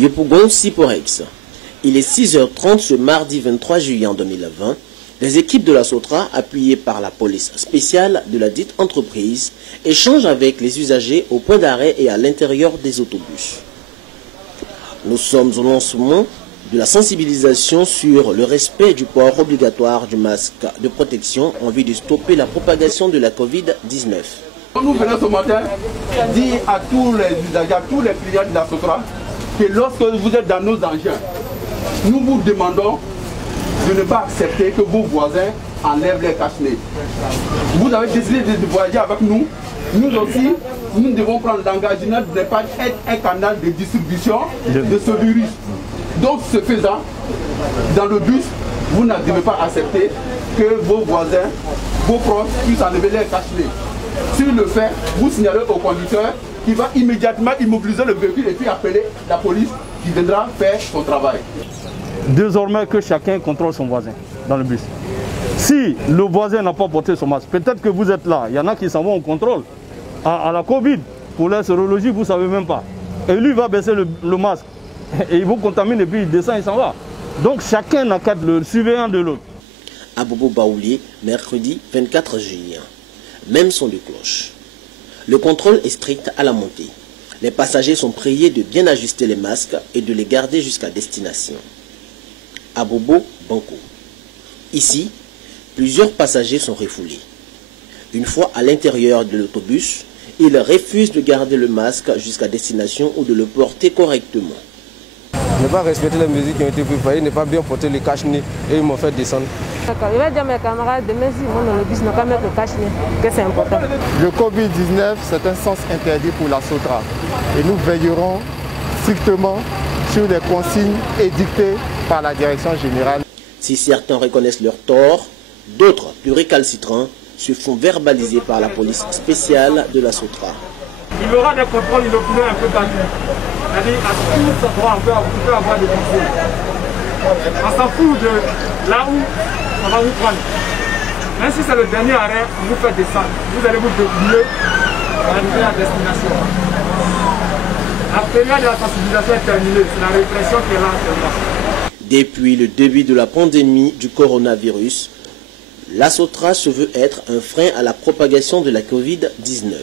Yopougon Siporex. Il est 6h30 ce mardi 23 juillet 2020. Les équipes de la Sotra, appuyées par la police spéciale de la dite entreprise, échangent avec les usagers au point d'arrêt et à l'intérieur des autobus. Nous sommes au lancement de la sensibilisation sur le respect du port obligatoire du masque de protection en vue de stopper la propagation de la Covid-19. Nous venons ce matin dire à tous les usagers, à tous les clients de la Sotra, que lorsque vous êtes dans nos engins, nous vous demandons de ne pas accepter que vos voisins enlèvent les cache-nez. Vous avez décidé de voyager avec nous. Nous aussi, nous devons prendre l'engagement de ne pas être un canal de distribution de ce virus. Donc, ce faisant, dans le bus, vous ne devez pas accepter que vos voisins, vos proches puissent enlever les cache-nez. S'il le fait, vous signalez au conducteur qui va immédiatement immobiliser le véhicule et puis appeler la police qui viendra faire son travail. Désormais que chacun contrôle son voisin dans le bus. Si le voisin n'a pas porté son masque, peut-être que vous êtes là, il y en a qui s'en vont au contrôle. À la Covid, pour la sérologie, vous ne savez même pas. Et lui va baisser le masque. Et il vous contamine et puis il descend, il s'en va. Donc chacun n'a qu'à être le surveillant de l'autre. À Bobo Baoulé, mercredi 24 juillet. Même son de cloche. Le contrôle est strict à la montée. Les passagers sont priés de bien ajuster les masques et de les garder jusqu'à destination. À Bobo Banco. Ici, plusieurs passagers sont refoulés. Une fois à l'intérieur de l'autobus, ils refusent de garder le masque jusqu'à destination ou de le porter correctement. Ne pas respecter les mesures qui ont été préparées, ne pas bien porter les cache-nez et ils m'ont fait descendre. Je vais dire à mes camarades de mesure, dans le bus, ne pas mettre le cache-nez, que c'est important. Le Covid-19, c'est un sens interdit pour la Sotra. Et nous veillerons strictement sur les consignes édictées par la direction générale. Si certains reconnaissent leur tort, d'autres, plus récalcitrants, se font verbaliser par la police spéciale de la Sotra. Il y aura des contrôles inoculés un peu partout. C'est-à-dire à tout endroit on peut avoir des contrôles. On s'en fout de là où on va vous prendre. Même si c'est le dernier arrêt, on vous fait descendre. Vous allez vous débrouiller pour arriver à destination. La période de la sensibilisation est terminée. C'est la répression qui est là actuellement. Depuis le début de la pandémie du coronavirus, la Sotra se veut être un frein à la propagation de la Covid-19.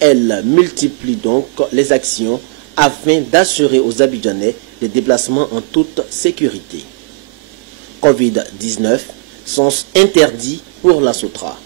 Elle multiplie donc les actions afin d'assurer aux Abidjanais des déplacements en toute sécurité. Covid-19, sens interdit pour la Sotra.